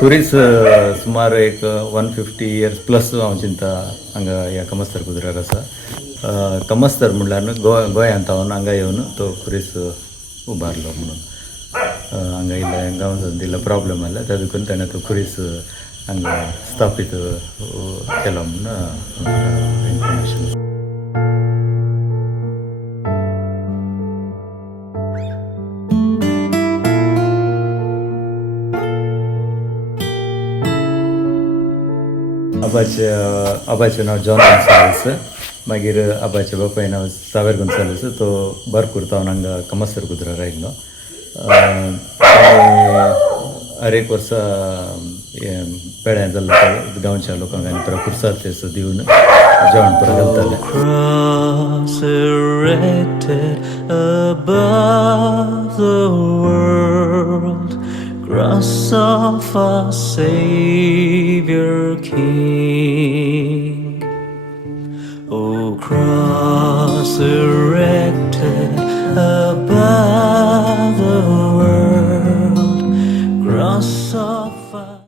ಕುರೀಸ್ ಸುಮಾರು एक 150 years plus हांव चिंता हांगा ह्या कमस्तर कुजरार आसा. कमस्तर म्हणल्यार गोंयांत हांव हांगा येवन तो कुरीस उबारलो म्हणून हांगा इल्ले गांवांत इल्लो प्रॉब्लम आसलो त्या देखून ताणें तो कुरीस हांगा स्थापीत केलो म्हणून इन्फॉर्मेशन. अबाचें नांव जॉन गोन्साल्स, मागीर अबाच्या बापाय नांव सावेर गोन्साल्स. तो बर कुर्तावन हांगा कमस्तर कुजरार आयिल्लो. हर एक वर्सा पेड्यां जाल्लो तो गांवच्या लोकांक आनी प्रसाद तेसो दिवन जेवण परत घालताले. Cross erected above the world, cross of our Savior King. Oh, cross erected above the world, cross of